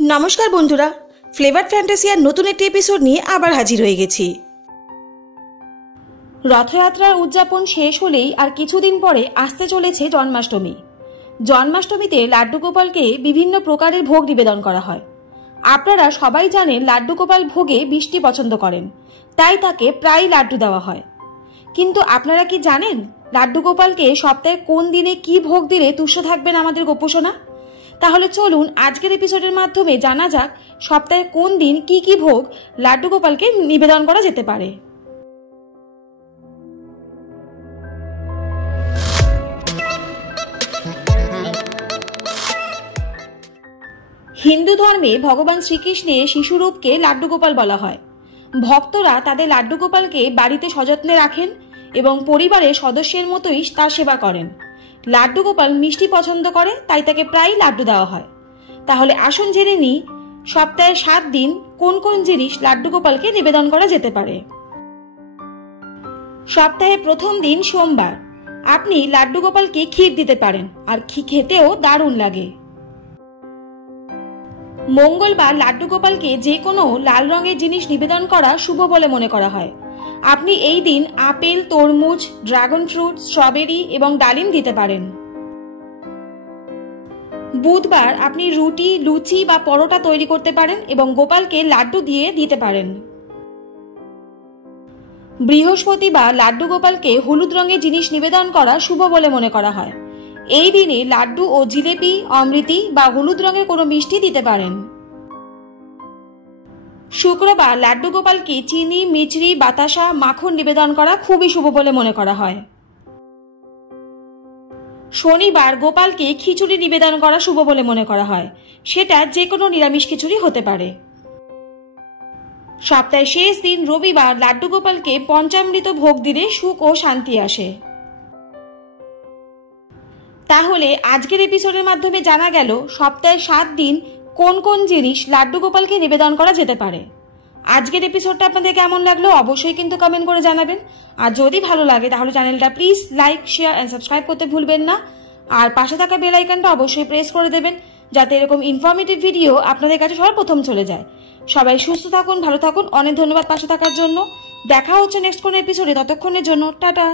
नमस्कार बंधुरा फ्लेवर फैंटासियार नतून एक एपिसोड निये आबार हाजिर हये गेছি। रथयात्रार उद्यापन शेष हलेই আর কিছুদিন পরে আসতে চলেছে জন্মাষ্টমী। জন্মাষ্টমীতে লাড্ডু গোপালকে বিভিন্ন প্রকারের ভোগ নিবেদন করা হয়। আপনারা সবাই জানেন লাড্ডু গোপাল ভোগে মিষ্টি পছন্দ করেন, তাই তাকে প্রায় লাড্ডু দেওয়া হয়। কিন্তু আপনারা কি জানেন লাড্ডু গোপালকে সপ্তাহে কোন দিনে কি ভোগ দিলে তুষ্ট থাকবেন আমাদের গোপসোনা? তাহলে চলুন আজকের এপিসোডের মাধ্যমে জানা যাক সপ্তাহে কোন দিন কি ভোগ লাড্ডু গোপালকে নিবেদন করা যেতে পারে। হিন্দু ধর্মে ভগবান শ্রীকৃষ্ণের শিশুরূপকে লাড্ডু গোপাল বলা হয়। ভক্তরা তাদের লাড্ডু গোপালকে বাড়িতে সযত্নে রাখেন এবং পরিবারের সদস্যের মতোই তার সেবা করেন। লাড্ডু গোপাল মিষ্টি পছন্দ করে, তাই তাকে প্রায় লাড্ডু দেওয়া হয়। তাহলে আসুন জেনে নিই সপ্তাহে 7 দিন কোন কোন জিনিস লাড্ডু গোপালকে নিবেদন করা যেতে পারে। সপ্তাহে প্রথম দিন সোমবার আপনি লাড্ডু গোপালকে ক্ষীর দিতে পারেন, আর খেতেও দারুণ লাগে। মঙ্গলবার লাড্ডু গোপালকে যে কোনো লাল রঙের জিনিস নিবেদন করা শুভ বলে মনে করা হয়। আপনি এই দিন আপেল, তরমুজ, ড্রাগন ফ্রুট, স্ট্রবেরি এবং ডালিম দিতে পারেন। বুধবার আপনি রুটি, লুচি বা পরোটা তৈরি করতে পারেন এবং গোপালকে লাড্ডু দিয়ে দিতে পারেন। বৃহস্পতিবার লাড্ডু গোপালকে হলুদ রঙের জিনিস নিবেদন করা শুভ বলে মনে করা হয়। এই দিনে লাড্ডু ও জিলেপি, অমৃতি বা হলুদ রঙের কোনো মিষ্টি দিতে পারেন। শুক্রবার লাড্ডু গোপালকে চিনি, মিচড়ি, বাতাসা, মাখন নিবেদন করা খুবই শুভ বলে মনে করা হয়। শনিবার গোপালকে খিচুড়ি নিবেদন করা শুভ বলে মনে করা হয়, সেটা যে কোনো নিরামিষ খিচুড়ি হতে পারে। সপ্তাহের শেষ দিন রবিবার লাড্ডু গোপালকে পঞ্চামৃত ভোগ দিলে সুখ ও শান্তি আসে। তাহলে আজকের এপিসোডের মাধ্যমে জানা গেল সপ্তাহে 7 দিন কোন কোন জিনিস লাড্ডু গোপালকে নিবেদন করা যেতে পারে। আজকের এপিসোডটা আপনাদের কেমন লাগলো অবশ্যই কিন্তু কমেন্ট করে জানাবেন। আর যদি ভালো লাগে তাহলে চ্যানেলটা please like, share and subscribe করতে ভুলবেন না। আর পাশে থাকা বেল আইকনটা অবশ্যই প্রেস করে দেবেন, যাতে এরকম ইনফরমেটিভ ভিডিও আপনাদের কাছে সর্বপ্রথম চলে যায়। সবাই সুস্থ থাকুন, ভালো থাকুন। অনেক ধন্যবাদ পাশে থাকার জন্য। দেখা হচ্ছে নেক্সট কোন এপিসোডে। ততক্ষণের জন্য টাটা।